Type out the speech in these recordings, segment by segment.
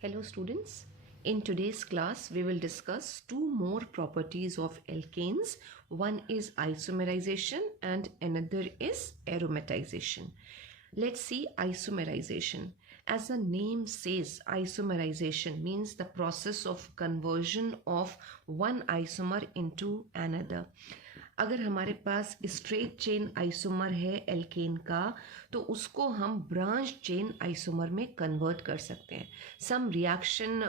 Hello students, in today's class we will discuss two more properties of alkanes. One is isomerization and another is aromatization. Let's see isomerization. As the name says, isomerization means the process of conversion of one isomer into another. अगर हमारे पास straight chain isomer है alkane का तो उसको हम branch chain isomer में convert कर सकते हैं. Some reaction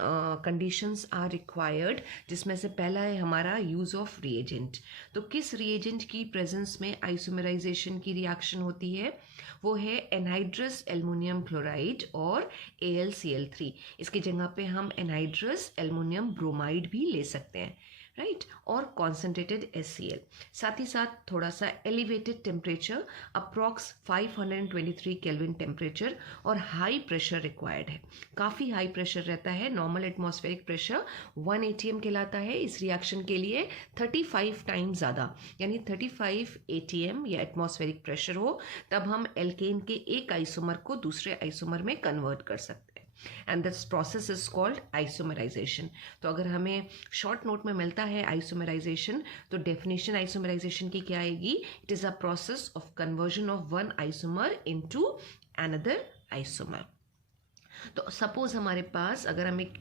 conditions are required, जिसमें से पहला है हमारा यूज़ ऑफ रिएजेंट. तो किस रिएजेंट की प्रेजेंस में आइसोमराइजेशन की रिएक्शन होती है? वो है एनहाइड्रस एल्युमिनियम क्लोराइड और AlCl3. इसकी जगह पे हम एनहाइड्रस एल्युमिनियम ब्रोमाइड भी ले सकते हैं, राइट, और कॉन्सेंट्रेटेड HCl. साथ ही साथ थोड़ा सा elevated temperature, approx 523 kelvin temperature और हाई प्रेशर रिक्वायर्ड है. काफ़ी हाई प्रेशर रहता है. नॉर्मल एटमॉस्फेरिक प्रेशर 1 atm कहलाता है. इस रिएक्शन के लिए 35 टाइम्स ज़्यादा, यानी 35 atm या एटमॉस्फेरिक प्रेशर हो तब हम एल्केन के एक आइसोमर को दूसरे आइसोमर में कन्वर्ट कर सकते हैं. And this process is called isomerization. तो अगर हमें शॉर्ट नोट में मिलता है आइसोमराइजेशन तो डेफिनेशन आइसोमराइजेशन की क्या आएगी? It is a process of conversion of one isomer into another isomer. तो सपोज हमारे पास, अगर हम एक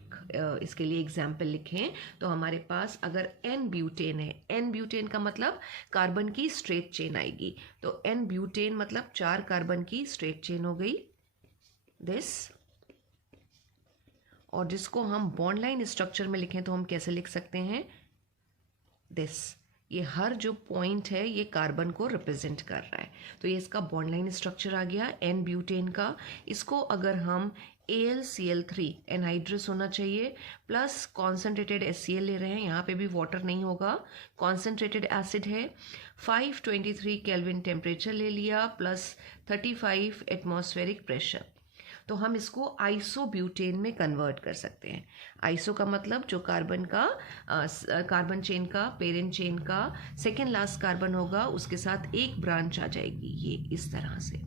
इसके लिए एग्जाम्पल लिखें तो हमारे पास अगर N ब्यूटेन है, N ब्यूटेन का मतलब कार्बन की स्ट्रेट चेन आएगी. तो N ब्यूटेन मतलब 4 कार्बन की स्ट्रेट चेन हो गई दिस, और जिसको हम बॉन्ड लाइन स्ट्रक्चर में लिखें तो हम कैसे लिख सकते हैं? दिस. ये हर जो पॉइंट है ये कार्बन को रिप्रेजेंट कर रहा है. तो ये इसका बॉन्ड लाइन स्ट्रक्चर आ गया N ब्यूटेन का. इसको अगर हम AlCl3 एनहाइड्रस होना चाहिए प्लस कॉन्सेंट्रेटेड HCl ले रहे हैं, यहाँ पे भी वाटर नहीं होगा, कॉन्सेंट्रेटेड एसिड है, 523 केल्विन टेम्परेचर ले लिया प्लस 35 एटमॉस्फेरिक प्रेशर. तो हम इसको आइसोब्यूटेन में कन्वर्ट कर सकते हैं. आइसो का मतलब जो कार्बन का कार्बन चेन का पेरेंट चेन का सेकेंड लास्ट कार्बन होगा उसके साथ एक ब्रांच आ जाएगी, ये इस तरह से,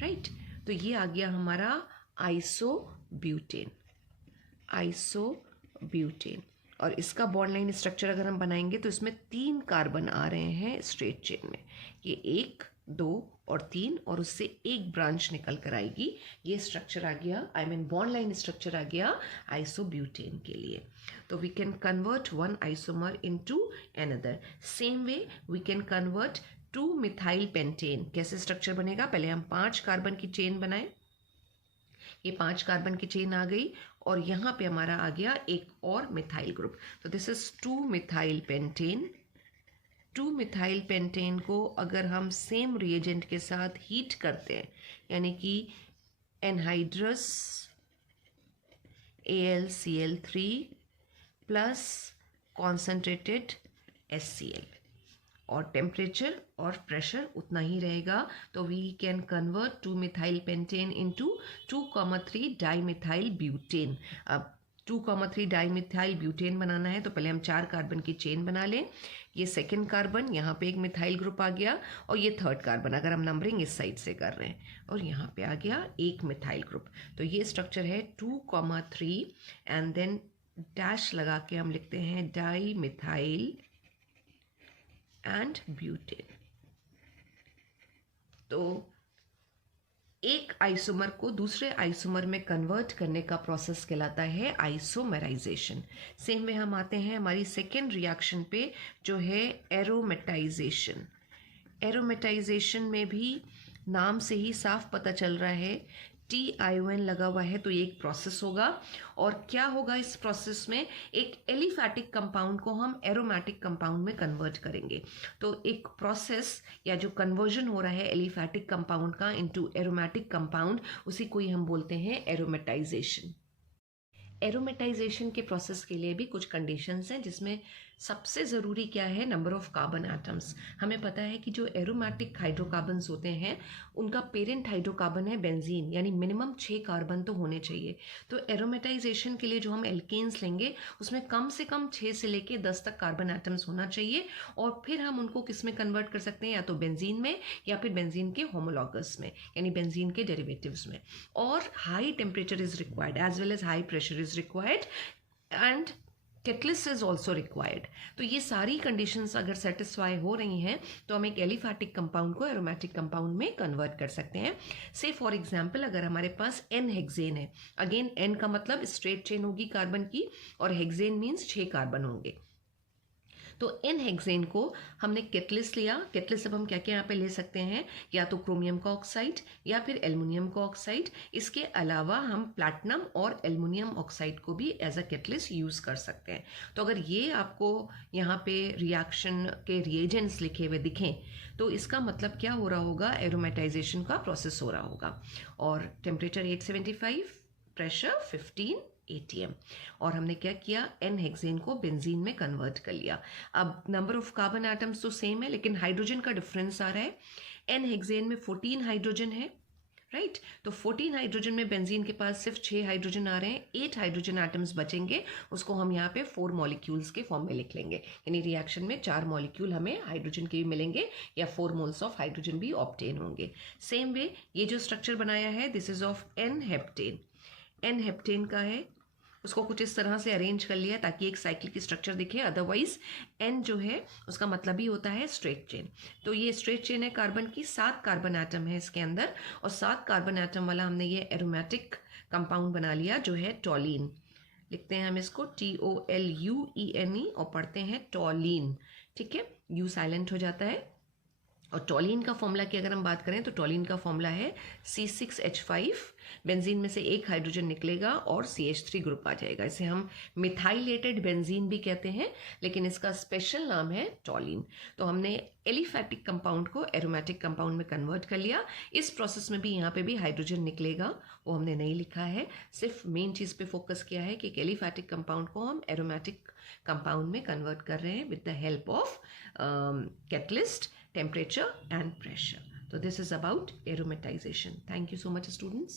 राइट. तो ये आ गया हमारा आइसोब्यूटेन. आइसोब्यूटेन. और इसका बॉन्ड लाइन स्ट्रक्चर अगर हम बनाएंगे तो इसमें 3 कार्बन आ रहे हैं स्ट्रेट चेन में. ये 1, 2 और 3, और उससे एक ब्रांच निकल कर आएगी. ये स्ट्रक्चर आ गया, I mean bond line structure आ गया आइसोब्यूटेन के लिए. तो we can convert one isomer into another. Same way we can convert 2 methyl pentane. कैसे स्ट्रक्चर बनेगा? पहले हम 5 कार्बन की चेन बनाए, ये 5 कार्बन की चेन आ गई और यहाँ पे हमारा आ गया एक और मिथाइल ग्रुप. तो this is 2 methyl pentane. 2 methyl pentane को अगर हम सेम रिएजेंट के साथ हीट करते हैं, यानी कि anhydrous AlCl3 plus concentrated HCl, और टेम्परेचर और प्रेशर उतना ही रहेगा, तो we can convert 2 methyl pentane into 2,3 dimethyl butane. अब 2,3 डाईमिथाइल ब्यूटेन बनाना है तो पहले हम 4 कार्बन की चेन बना लें. ये सेकेंड कार्बन, यहाँ पे एक मिथाइल ग्रुप आ गया, और ये थर्ड कार्बन अगर हम नंबरिंग इस साइड से कर रहे हैं, और यहाँ पे आ गया एक मिथाइल ग्रुप. तो ये स्ट्रक्चर है 2,3 एंड देन डैश लगा के हम लिखते हैं डाई मिथाइल एंड ब्यूटेन. तो एक आइसोमर को दूसरे आइसोमर में कन्वर्ट करने का प्रोसेस कहलाता है आइसोमराइजेशन. सेम में हम आते हैं हमारी सेकेंड रिएक्शन पे, जो है एरोमेटाइजेशन. एरोमेटाइजेशन में भी नाम से ही साफ पता चल रहा है TiON लगा हुआ है, तो ये एक प्रोसेस होगा. और क्या होगा इस प्रोसेस में? एक एलिफैटिक कंपाउंड को हम एरोमेटिक कंपाउंड में कन्वर्ट करेंगे. तो एक प्रोसेस या जो कन्वर्जन हो रहा है एलिफैटिक कंपाउंड का इनटू एरोमेटिक कंपाउंड, उसी को ही हम बोलते हैं एरोमेटाइजेशन. एरोमेटाइजेशन के प्रोसेस के लिए भी कुछ कंडीशंस हैं, जिसमें सबसे ज़रूरी क्या है, नंबर ऑफ कार्बन एटम्स। हमें पता है कि जो एरोमेटिक हाइड्रोकार्बन्स होते हैं उनका पेरेंट हाइड्रोकार्बन है बेंजीन, यानी मिनिमम 6 कार्बन तो होने चाहिए। तो एरोमेटाइजेशन के लिए जो हम एल्केन्स लेंगे उसमें कम से कम 6 से लेके 10 तक कार्बन एटम्स होना चाहिए, और फिर हम उनको किस में कन्वर्ट कर सकते हैं, या तो बेंजीन में या फिर बेंजीन के होमोलॉगस में, यानी बेंजीन के डेरिवेटिव्स में। और high temperature is required as well as high pressure is required and catalyst is also required. तो ये सारी कंडीशंस अगर सेटिस्फाई हो रही हैं तो हम एक एलिफैटिक कंपाउंड को एरोमेटिक कंपाउंड में कन्वर्ट कर सकते हैं। से फॉर एग्जांपल अगर हमारे पास एन हेक्सेन है, अगेन एन का मतलब स्ट्रेट चेन होगी कार्बन की, और हेक्सेन मीन्स 6 कार्बन होंगे। तो इन हेक्सेन को हमने कैटलिस्ट लिया। कैटलिस्ट अब हम क्या क्या यहाँ पे ले सकते हैं, या तो क्रोमियम का ऑक्साइड या फिर एल्युमिनियम का ऑक्साइड। इसके अलावा हम प्लैटिनम और एल्युमिनियम ऑक्साइड को भी एज अ कैटलिस्ट यूज कर सकते हैं। तो अगर ये आपको यहाँ पे रिएक्शन के रिएजेंट्स लिखे हुए दिखें तो इसका मतलब क्या हो रहा होगा, एरोमेटाइजेशन का प्रोसेस हो रहा होगा। और टेम्परेचर 875, प्रेशर 15 ATM, और हमने क्या किया, एन हेक्सेन को बेंजीन में कन्वर्ट कर लिया। अब नंबर ऑफ कार्बन एटम्स तो सेम है लेकिन हाइड्रोजन का डिफरेंस आ रहा है। एन हेक्सेन में 14 हाइड्रोजन है, राइट। तो 14 हाइड्रोजन में बेंजीन के पास सिर्फ 6 हाइड्रोजन आ रहे हैं, 8 हाइड्रोजन एटम्स बचेंगे, उसको हम यहाँ पे 4 मॉलिक्यूल्स के फॉर्म में लिख लेंगे। यानी रिएक्शन में 4 मॉलिक्यूल हमें हाइड्रोजन के भी मिलेंगे या 4 मोल्स ऑफ हाइड्रोजन भी ऑब्टेन होंगे। सेम वे ये जो स्ट्रक्चर बनाया है this is of n heptane. N heptane का है, उसको कुछ इस तरह से अरेंज कर लिया ताकि एक साइकिल की स्ट्रक्चर दिखे। अदरवाइज एन जो है उसका मतलब ही होता है स्ट्रेट चेन। तो ये स्ट्रेट चेन है कार्बन की, 7 कार्बन एटम है इसके अंदर, और 7 कार्बन एटम वाला हमने ये एरोमेटिक कंपाउंड बना लिया जो है टॉलीन। लिखते हैं हम इसको TOLUENE और पढ़ते हैं टॉलीन, ठीक है। यू साइलेंट हो जाता है। और टॉलीन का फॉर्मूला की अगर हम बात करें तो टॉलीन का फॉर्मूला है C6H5। बेंजीन में से एक हाइड्रोजन निकलेगा और CH3 ग्रुप आ जाएगा। इसे हम मिथाइलेटेड बेंजीन भी कहते हैं, लेकिन इसका स्पेशल नाम है टॉलीन। तो हमने एलिफैटिक कंपाउंड को एरोमेटिक कंपाउंड में कन्वर्ट कर लिया। इस प्रोसेस में भी यहाँ पे भी हाइड्रोजन निकलेगा, वो हमने नहीं लिखा है, सिर्फ मेन चीज़ पे फोकस किया है कि एक एलिफैटिक कंपाउंड को हम एरोमेटिक कंपाउंड में कन्वर्ट कर रहे हैं with the help of catalyst, temperature and pressure. So this is about aromatization. Thank you so much, students.